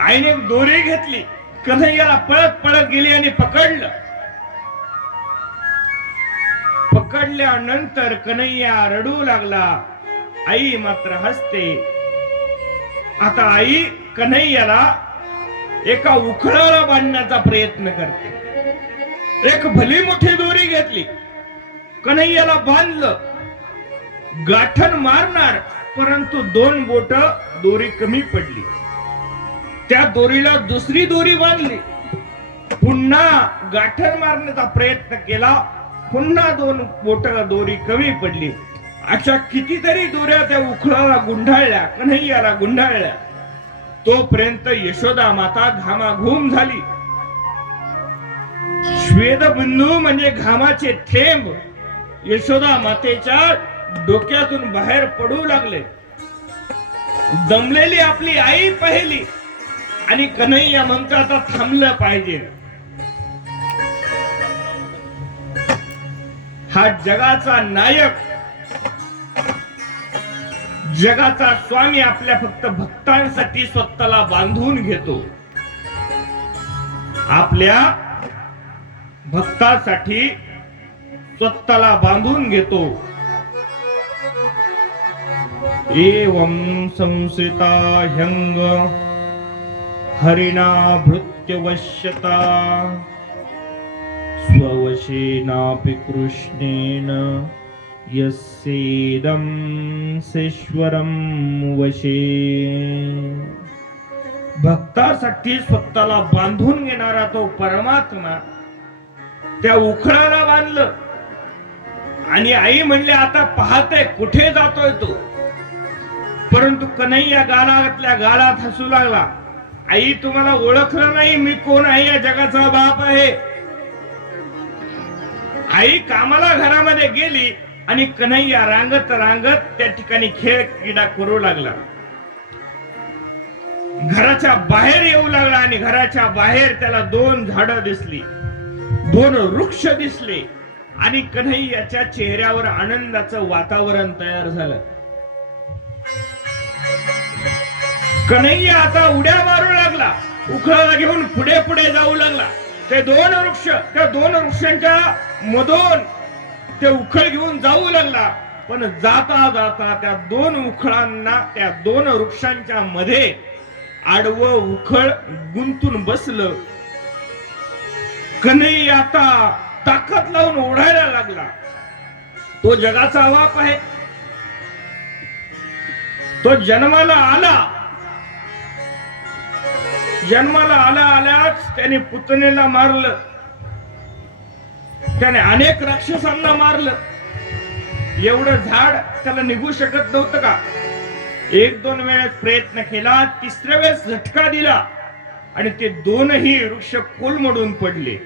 आईने दोरी घेतली. कन्हैयाला पळत पळत गेली आणि पकडलं. पकडल्यानंतर कन्हैया रडू लागला. आई मात्र हसते. आता आई कन्हैयाला एका उखळाला बांधण्याचा प्रयत्न करते. एक भली मोठी दोरी घेतली. कन्हैयाला बांधलं. गाठण मारणार परंतु दोन बोट दोरी कमी पडली. त्या दोरीला दुसरी दोरी बांधली. पुन्हा गाठण मारण्याचा प्रयत्न केला. पुन्हा दोन बोट दोरी कमी पडली. अशा कितीतरी दोऱ्या त्या उखळाला गुंढाळल्या कन्हैयाला गुंढाळल्या तोपर्यंत यशोदा माता घामाघूम झाली. श्वेतबिंदू म्हणजे घामाचे थेंब. यशोदा मातेच्या डोक्यातून बाहेर पडू लागले. दमलेली आपली आई पाहिली. आणि कन्हैया म्हणतो आता थांबलं पाहिजे. हा जगाचा नायक जगाचा स्वामी आपल्या फक्त भक्तांसाठी स्वतःला बांधून घेतो. आपल्या भक्तासाठी स्वतःला बांधून घेतो. एवं संसिता ह्यंग हरिणा भृत्यवश्यता स्ववशेनापि कृष्णेन यस्येदं सेश्वरं वशे। भक्तासाठी स्वतःला बांधून घेणारा तो परमात्मा त्या उखळाला बांधलं. आणि आई म्हणले आता पाहते कुठे जातोय तो? परंतु कन्हैया गालातल्या गालात हसू लागला. आई तुम्हाला ओळखलं नाही मी कोण आहे या जगाचा बाप आहे. आई कामाला घरामध्ये गेली आणि कन्हैया रांगत रांगत त्या ठिकाणी खेळ क्रीडा करू लागला. घराच्या बाहेर येऊ लागला आणि घराच्या बाहेर त्याला दोन झाडं दिसली दोन वृक्ष दिसले आणि कन्हैयाच्या चेहऱ्यावर आनंदाचं वातावरण तयार झालं. कन्हैया आता उड्या मारू लागला. उखळाला घेऊन पुढे पुढे जाऊ लागला. ते दोन वृक्ष त्या दोन वृक्षांच्या मधून ते उखळ घेऊन जाऊ लागला. पण जाता जाता त्या दोन उखळांना त्या दोन वृक्षांच्या मध्ये आडवं उखळ गुंतून बसलं. कन्हैया आता ताकद लावून ओढायला लागला. तो जगाचा वाप आहे. तो जन्माला आला. जन्माला आला आल्याच त्याने पुतणेला मारलं. त्याने अनेक राक्षसांना मारलं. एवढं झाड त्याला निघू शकत नव्हतं का? एक दोन वेळेस प्रयत्न केला तिसऱ्या वेळेस झटका दिला आणि ते दोनही वृक्ष कोलमडून पडले.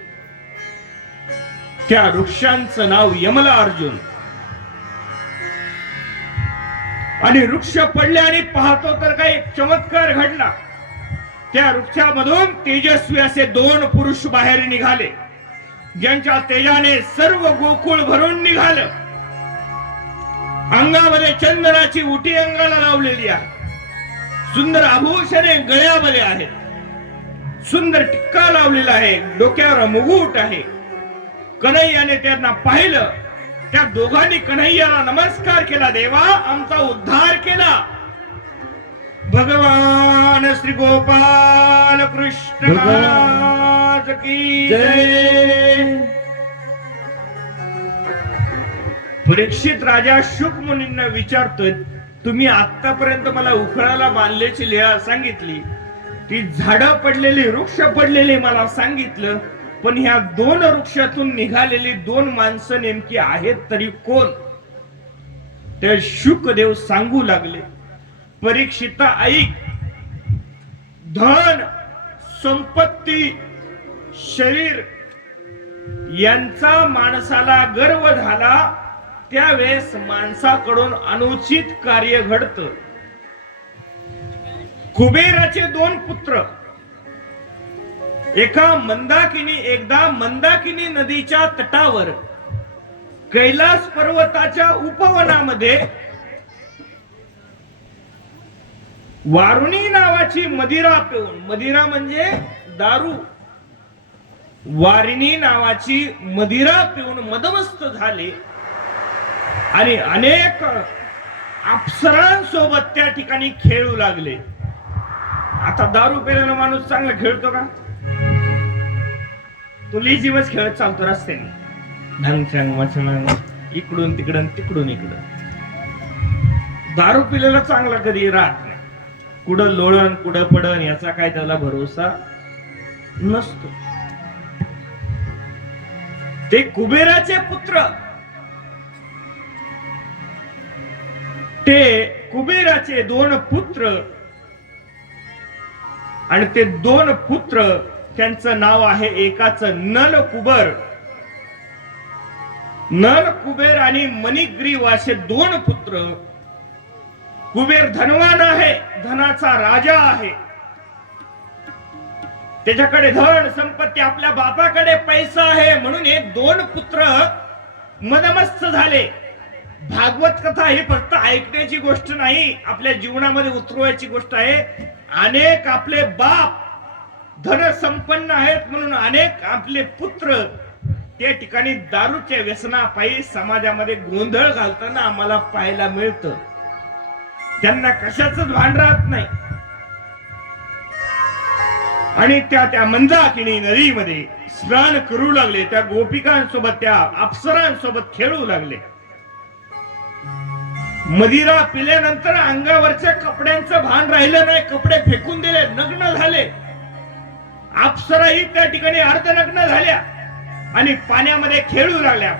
त्या वृक्षांचं नाव यमला अर्जुन. आणि वृक्ष पडले आणि पाहतो तर काही चमत्कार घडला. त्या वृक्षामधून तेजस्वी असे दोन पुरुष बाहेर निघाले. ज्यांच्या तेजाने सर्व गोकुळ भरून निघालं. अंगामध्ये चंदनाची उटी अंगाला लावलेली आहे. सुंदर आभूषणे गळ्यामध्ये आहेत. सुंदर टिक्का लावलेला आहे. डोक्यावर मुगूट आहे. कन्हैयाने त्यांना पाहिलं. त्या दोघांनी कन्हैयाला नमस्कार केला. देवा आमचा उद्धार केला. भगवान श्री गोपाल कृष्ण की जय। परीक्षित राजा शुक मुनींना विचारतोय तुम्ही आतापर्यंत मला उखळाला बांधल्याची लिहा सांगितली. ती झाडं पडलेली वृक्ष पडलेले मला सांगितलं पण ह्या दोन वृक्षातून निघालेली दोन माणसं नेमकी आहेत तरी कोण? त्या शुकदेव सांगू लागले परीक्षिता ऐक धन संपत्ती शरीर यांचा माणसाला गर्व झाला त्यावेळेस माणसाकडून अनुचित कार्य घडत. कुबेराचे दोन पुत्र. एका मंदाकिनी एकदा मंदाकिनी नदीच्या तटावर कैलास पर्वताच्या उपवनामध्ये वारुणी नावाची मदिरा पिऊन. मदिरा म्हणजे दारू. वारिणी नावाची मदिरा पिऊन मदमस्त झाले. आणि अनेक अप्सरांसोबत त्या ठिकाणी खेळू लागले. आता दारू पेलेला माणूस चांगला खेळतो का? तो लेजीवच खेळत चालतो रस्त्याने. ढंग छंग इकडून तिकडून तिकडून इकडं. दारू पिलेला चांगला कधी राहत कुठं लोळण कुठं पडण याचा काय त्याला भरोसा नसतो. ते कुबेराचे पुत्र. ते कुबेराचे दोन पुत्र आणि ते दोन पुत्र त्यांचं नाव आहे एकाच नल कुबर नल कुबेर आणि मणिग्रीव असे दोन पुत्र कुबेर धनवान आहे धनाचा राजा आहे. त्याच्याकडे धन संपत्ती आपल्या बापाकडे पैसा आहे. म्हणून हे दोन पुत्र मदमस्त झाले. भागवत कथा ही फक्त ऐकण्याची गोष्ट नाही आपल्या जीवनामध्ये उतरवायची गोष्ट आहे. अनेक आपले बाप धन संपन्न आहेत म्हणून अनेक आपले पुत्र त्या ठिकाणी दारूच्या व्यसनापायी समाजामध्ये गोंधळ घालताना आम्हाला पाहायला मिळतं. त्यांना कशाच भान राहत नाही. आणि त्या त्या मंदाकिनी नदीमध्ये स्नान करू लागले त्या गोपिकांसोबत त्या अप्सरांसोबत खेळू लागले. मदिरा पिल्यानंतर अंगावरच्या कपड्यांचं भान राहिलं नाही कपडे फेकून दिले नग्न झाले. अप्सराही त्या ठिकाणी अर्धनग्न झाल्या आणि पाण्यामध्ये खेळू लागल्या.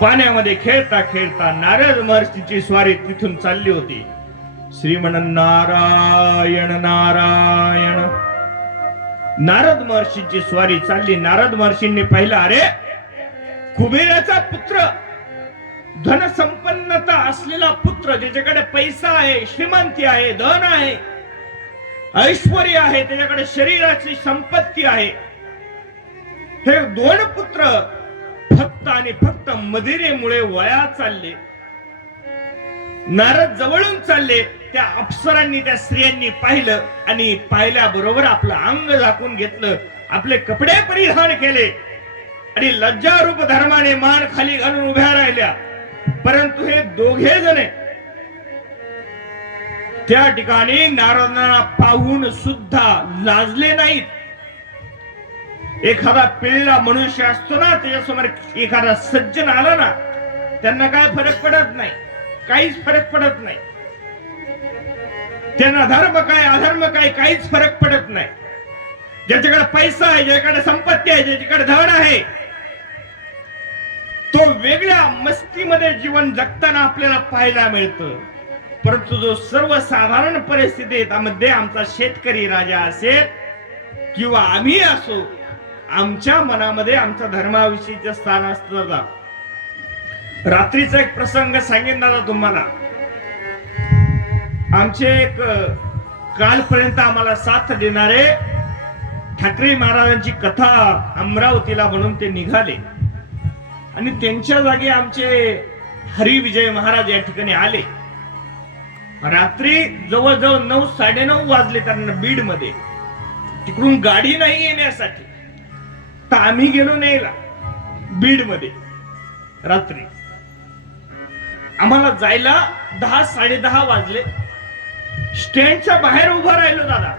पाण्यामध्ये खेळता खेळता नारद महर्षीची स्वारी तिथून चालली होती. श्रीमन नारायण. नारायण नारद महर्षीची स्वारी चालली. नारद महर्षींनी पाहिलं अरे कुबेराचा पुत्र धनसंपन्नता असलेला पुत्र ज्याच्याकडे पैसा आहे श्रीमंती आहे धन आहे ऐश्वर आहे त्याच्याकडे शरीराची संपत्ती आहे. हे दोन पुत्र फक्त आणि फक्त मदिरेमुळे वया चालले. नारद जवळून चालले त्या अप्सरांनी त्या स्त्रियांनी पाहिलं आणि पाहिल्याबरोबर आपलं अंग झाकून घेतलं आपले कपडे परिधान केले. आणि लज्जारूप धर्माने मान खाली घालून उभ्या राहिल्या. परंतु हे दोघे जण त्या ठिकाणी नारदांना पाहून सुद्धा लाजले नाहीत. एखादा पिळला मनुष्य असतो ना त्याच्यासमोर एखादा सज्जन आला ना त्यांना काय फरक पडत नाही काहीच फरक पडत नाही. त्यांना धर्म काय अधर्म काय काहीच फरक पडत नाही. ज्याच्याकडे पैसा आहे ज्याच्याकडे संपत्ती आहे ज्याच्याकडे धन आहे तो वेगळ्या मस्तीमध्ये जीवन जगताना आपल्याला पाहायला मिळतं. परंतु जो सर्वसाधारण परिस्थिती त्यामध्ये आमचा शेतकरी राजा असेल किंवा आम्ही असो आमच्या मनामध्ये आमच्या धर्माविषयीचं स्थान असतं रात्रीचा एक प्रसंग सांगेन दादा तुम्हाला. आमचे एक कालपर्यंत आम्हाला साथ देणारे ठाकरे महाराजांची कथा अमरावतीला म्हणून ते निघाले. आणि त्यांच्या जागी आमचे हरिविजय महाराज या ठिकाणी आले. रात्री जवळजवळ नऊ साडेनऊ वाजले त्यांना बीडमध्ये तिकडून गाडी नाही येण्यासाठी. तर आम्ही गेलो न्यायला बीडमध्ये रात्री. आम्हाला जायला दहा साडेदहा वाजले. स्टँडच्या बाहेर उभा राहिलो दादा.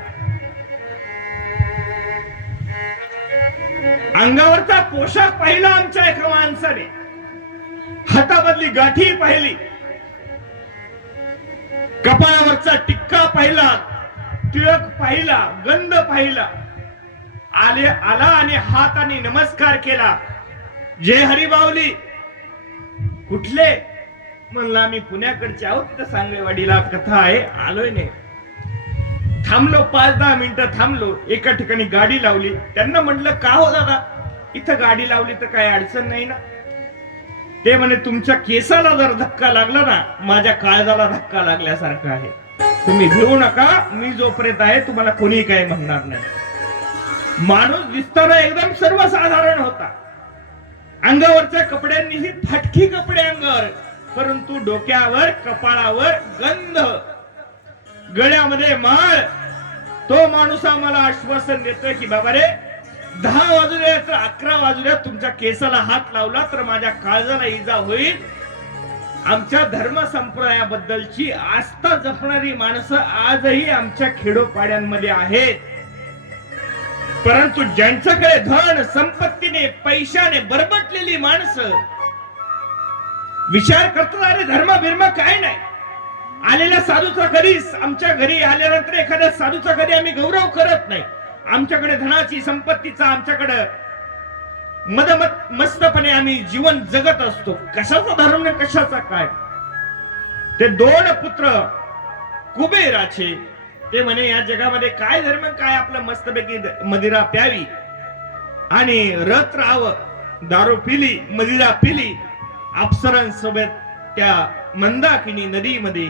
अंगावरचा पोशाख पाहिला आमच्या एका माणसाने. हातामधली गाठी पाहिली. कपाळावरचा टिक्का पाहिला. टिळक पाहिला गंध पाहिला. आले आला आणि हाताने नमस्कार केला. जय हरिबावली. कुठले? म्हणला आम्ही पुण्याकडचे आहोत तर सांगेवाडीला कथा आहे आलोय नाही. थांबलो पाच दहा मिनिटं थांबलो. एका ठिकाणी गाडी लावली. त्यांना म्हटलं का हो दादा? इथं गाडी लावली तर काही अडचण नाही ना? ते म्हणे तुमच्या केसाला जर धक्का लागला ना माझ्या काळजाला धक्का लागल्यासारखा आहे. तुम्ही घेऊ नका. मी जोपर्यंत आहे तुम्हाला कोणी काही म्हणणार नाही. माणूस दिसताना एकदम सर्वसाधारण होता. अंगावरच्या कपड्यांनी ही फाटकी कपडे अंगावर. परंतु डोक्यावर कपाळावर गंध. गळ्यामध्ये माळ. तो माणूस आम्हाला आश्वासन देतोय की बाबा रे दहा वाजू द्या तर अकरा वाजू द्या तुमच्या केसाला हात लावला तर माझ्या काळजाला इजा होईल. आमच्या धर्म संप्रदायाबद्दलची आस्था जपणारी माणसं आजही आमच्या खेडोपाड्यांमध्ये आहेत. परंतु ज्यांच्याकडे धन संपत्तीने पैशाने बरबटलेली माणसं विचार करतात अरे धर्म बिर्म काय नाही? आलेल्या साधूचा घरी आमच्या घरी आल्यानंतर एखाद्या साधूचा घरी आम्ही गौरव करत नाही. आमच्याकडे धनाची संपत्तीचा आमच्याकडे मदमत मस्तपणे आम्ही जीवन जगत असतो. कशाचा धर्म कशाचा काय? ते दोन पुत्र कुबेराचे ते म्हणे या जगामध्ये काय धर्म काय आपलं मस्तपैकी मदिरा प्यावी? आणि रथ राहावं दारू पिली मदिरा पिली अप्सरांसोबत त्या मंदाकिनी नदीमध्ये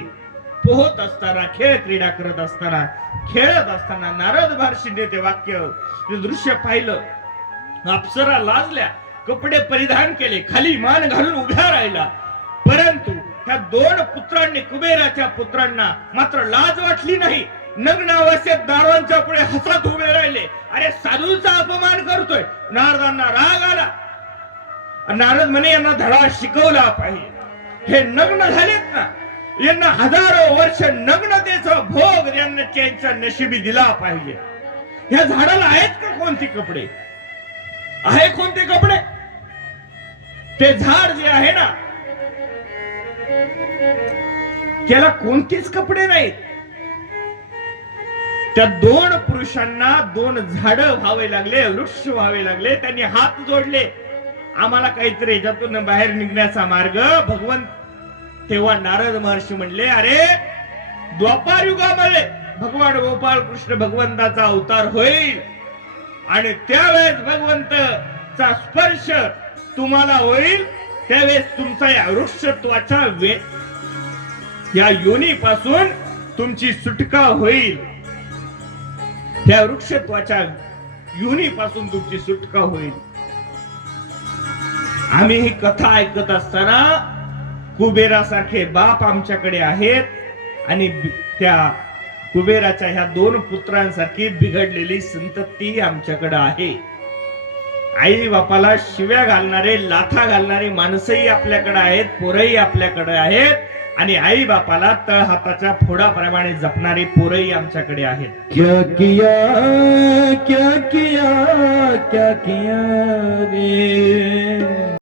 पोहत असताना खेळ क्रीडा करत असताना खेळत असताना नारद महर्षीने ते वाक्य ते दृश्य पाहिलं. अप्सरा लाजल्या कपडे परिधान केले खाली मान घालून उभ्या राहिला परंतु ह्या दोन पुत्रांनी कुबेराच्या पुत्रांना मात्र लाज वाटली नाही. नग्न अवस्थेत दारांच्या पुढे हसत उभे राहिले. अरे साधूचा अपमान करतोय. नारदांना राग आला. नारद म्हणे यांना धडा शिकवला पाहिजे. हे नग्न झालेत ना यांना हजारो वर्ष नग्नतेचा भोग यांना त्यांच्या नशिबी दिला पाहिजे. ह्या झाडाला आहेत का कोणते कपडे? आहे कोणते कपडे? ते झाड जे आहे ना त्याला कोणतेच कपडे नाहीत. त्या दोन पुरुषांना दोन झाड व्हावे लागले वृक्ष व्हावे लागले त्यांनी हात जोडले. आम्हाला काहीतरी याच्यातून बाहेर निघण्याचा मार्ग. भगवंत तेव्हा नारद महर्षी म्हणले अरे द्वापार युगामध्ये भगवान गोपाळ कृष्ण भगवंताचा अवतार होईल. आणि त्यावेळेस भगवंतचा स्पर्श तुम्हाला होईल. त्यावेळेस तुमचा या वृक्षत्वाच्या वे या योनीपासून तुमची सुटका होईल. त्या वृक्षत्वाच्या युनीपासून तुमची सुटका होईल. आम्ही ही कथा ऐकत असताना कुबेरासारखे बाप आमच्याकडे आहेत आणि त्या कुबेराच्या ह्या दोन पुत्रांसारखी बिघडलेली संतती आमच्याकडे आहे. आई बापाला शिव्या घालणारे लाथा घालणारे माणसंही आपल्याकडे आहेत पोरही आपल्याकडे आहेत. आणि आई बापाला तळ हाताच्या फोडाप्रमाणे जपणारी पोरही आमच्याकडे आहेत. क्या किया क्या किया क्या किया रे?